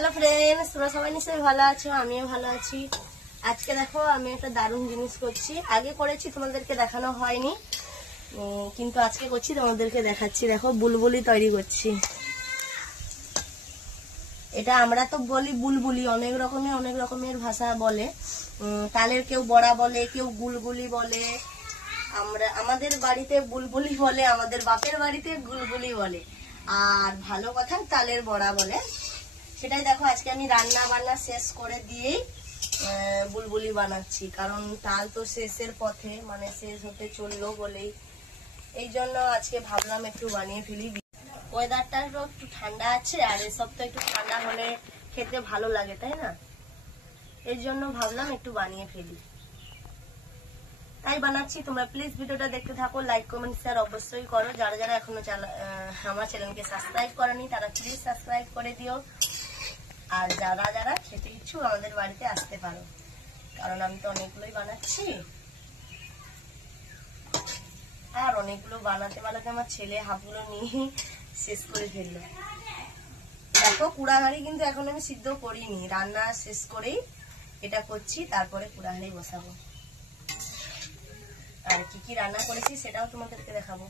Hello friends, তোমরা সবাই নিশ্চয়ই ভালো আছো, আমিও ভালো আছি। আজকে দেখো আমি একটা দারুণ জিনিস করছি। আগে করেছি, তোমাদেরকে দেখানো হয়নি, কিন্তু আজকে করছি, তোমাদেরকে দেখাচ্ছি। দেখো বুলবুলি তৈরি করছি। এটা আমরা তো বলি বুলবুলি, অনেক রকমের ভাষা বলে। তালের কেউ বড়া বলে, কেউ গুলগুলি বলে। আমাদের বাড়িতে বুলবুলি বলে, আমাদের বাপের বাড়িতে গুলগুলি বলে, আর ভালো কথা তালের বড়া বলে। সেটাই দেখো আজকে আমি রান্না বান্না শেষ করে দিয়েই বুলবুলি বানাচ্ছি, কারণ তাল তো শেষের পথে, মানে শেষ হতে চললো বলেই এই জন্য আজকে ভাবলাম একটু বানিয়ে ফেলি। ওয়েদারটা একটু ঠান্ডা আছে, আর এসব তো একটু ঠান্ডা হলে খেতে ভালো লাগে, তাই না? এই জন্য ভাবলাম একটু বানিয়ে ফেলি, তাই বানাচ্ছি। তোমরা প্লিজ ভিডিওটা দেখতে থাকো, লাইক কমেন্ট শেয়ার অবশ্যই করো। যারা যারা এখনো আমার চ্যানেলকে সাবস্ক্রাইব করেনি তারা প্লিজ সাবস্ক্রাইব করে দিও। আর যারা যারা খেতে ইচ্ছুক আমাদের বাড়িতে আসতে পারো, কারণ আমি তো অনেকগুলোই বানাচ্ছি, আর অনেকগুলো বানাতে বানাতে আমার ছেলে হাফগুলো নিয়ে শেষ করে ফেললো। দেখো কুড়াহাড়ি কিন্তু এখন আমি সিদ্ধ করিনি, রান্না শেষ করেই এটা করছি, তারপরে কুড়াহাড়ি বসাবো। আর কি কি রান্না করেছি সেটাও তোমাদেরকে দেখাবো।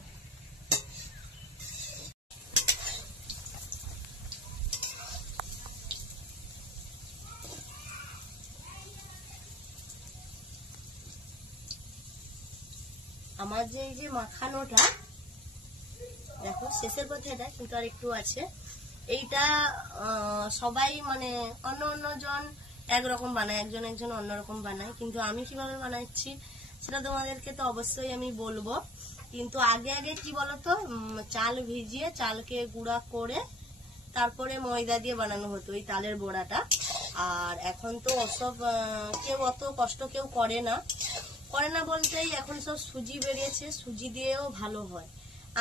আমার যে এই যে মাখানোটা দেখো শেষের পথে, এটা কিন্তু আর একটু আছে। এইটা সবাই মানে অন্য জন একরকম বানায়, একজন অন্যরকম বানায়, কিন্তু আমি কিভাবে বানাচ্ছি সেটা তোমাদেরকে তো অবশ্যই আমি বলবো। কিন্তু আগে কি বলতো, চাল ভিজিয়ে চালকে গুঁড়া করে তারপরে ময়দা দিয়ে বানানো হতো এই তালের বড়াটা। আর এখন তো ওসব কেউ অত কষ্ট কেউ করে না বলতেই এখন সব সুজি বেরিয়েছে, সুজি দিয়েও ভালো হয়।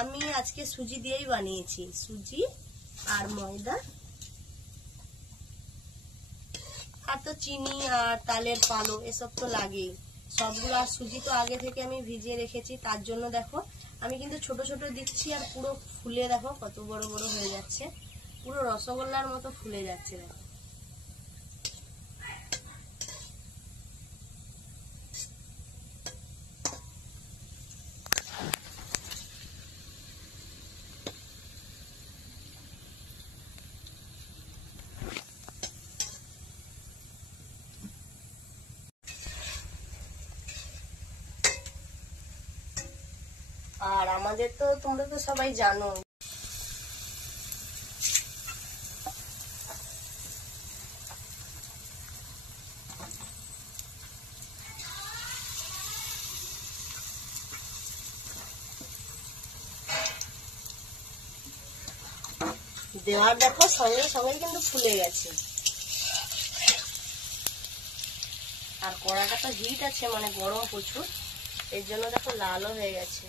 আমি আজকে সুজি দিয়েই বানিয়েছি, সুজি আর ময়দা, আর তো চিনি আর তালের পালো এসব তো লাগেই সবগুলো। আর সুজি তো আগে থেকে আমি ভিজিয়ে রেখেছি, তার জন্য দেখো আমি কিন্তু ছোট ছোট দিচ্ছি, আর পুরো ফুলে দেখো কত বড় বড় হয়ে যাচ্ছে, পুরো রসগোল্লার মতো ফুলে যাচ্ছে দেখো। আর আমাদের তো তোমরা তো সবাই জানো, দেওয়ার দেখো সঙ্গে সঙ্গে কিন্তু ফুলে গেছে। আর কড়াটা তো হিট আছে, মানে গরম প্রচুর, এর জন্য দেখো লালও হয়ে গেছে।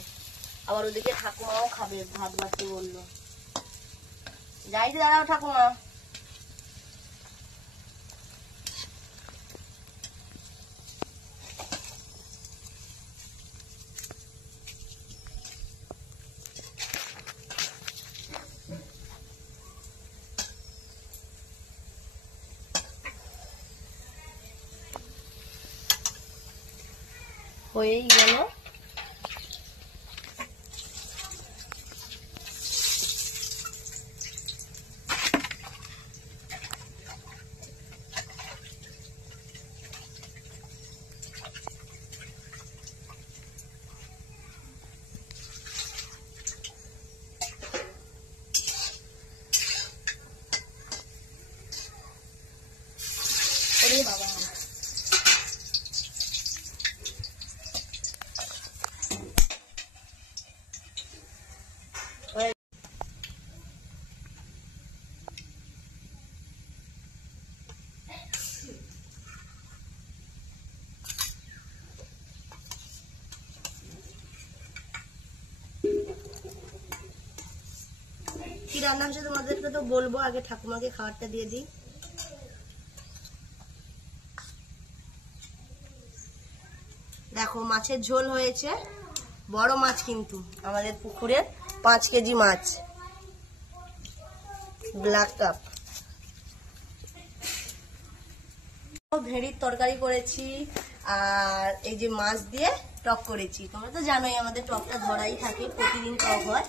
আবার ওদিকে ঠাকুমাও খাবে, ভাত বাড়তে বললো। যাই দাঁড়াও ঠাকুমা। হয়েই গেল। বাবা কি রান্না হচ্ছে তোমাদেরকে তো বলবো, আগে ঠাকুমাকে খাবারটা দিয়ে দিই। দেখো মাছের ঝোল হয়েছে, বড় মাছ কিন্তু আমাদের পুকুরের 5 কেজি মাছ, ব্ল্যাক কাপ। ভেড়ির তরকারি করেছি, আর এই যে মাছ দিয়ে টক করেছি। তোমরা তো জানোই আমাদের টকটা ধরাই থাকে, প্রতিদিন টক হয়।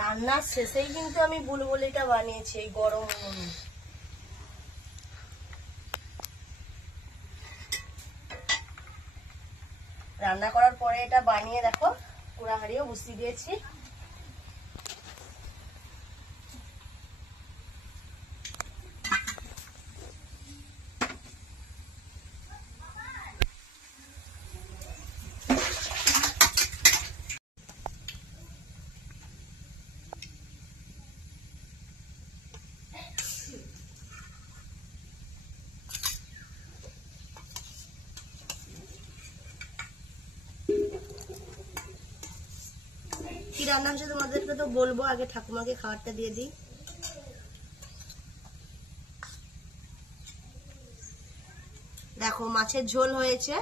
রান্নার শেষেই কিন্তু আমি বুলবুলিটা বানিয়েছি এই গরম উনুনে। রান্না করার পরে এটা বানিয়ে দেখো পুরা হাঁড়িও বসিয়ে দিয়েছি। কি রান্না হচ্ছে তোমাদেরকে তো বলবো, আগে ঠাকুমাকে খাবারটা দিয়ে দিই। দেখো মাছের ঝোল হয়েছে,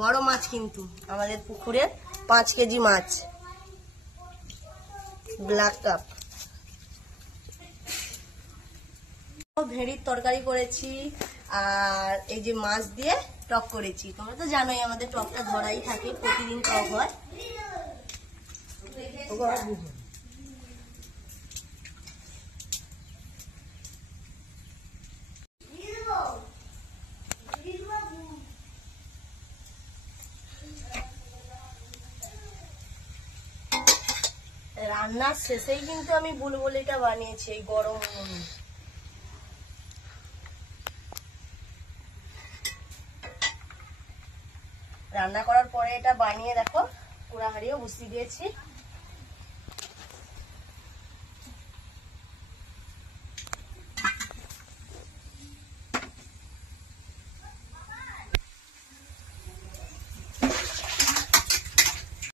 বড় মাছ কিন্তু আমাদের পুকুরের 5 কেজি মাছ, ব্ল্যাক কাপ। ভেড়ির তরকারি করেছি, আর এই যে মাছ দিয়ে টক করেছি। তোমরা তো জানোই আমাদের টকটা ধরাই থাকে, প্রতিদিন টক হয়। রান্নার শেষেই কিন্তু আমি বুলবুলিটা বানিয়েছি এই গরম উনুনে। রান্না করার পরে এটা বানিয়ে দেখো পুরা হাঁড়িও বসিয়ে দিয়েছি।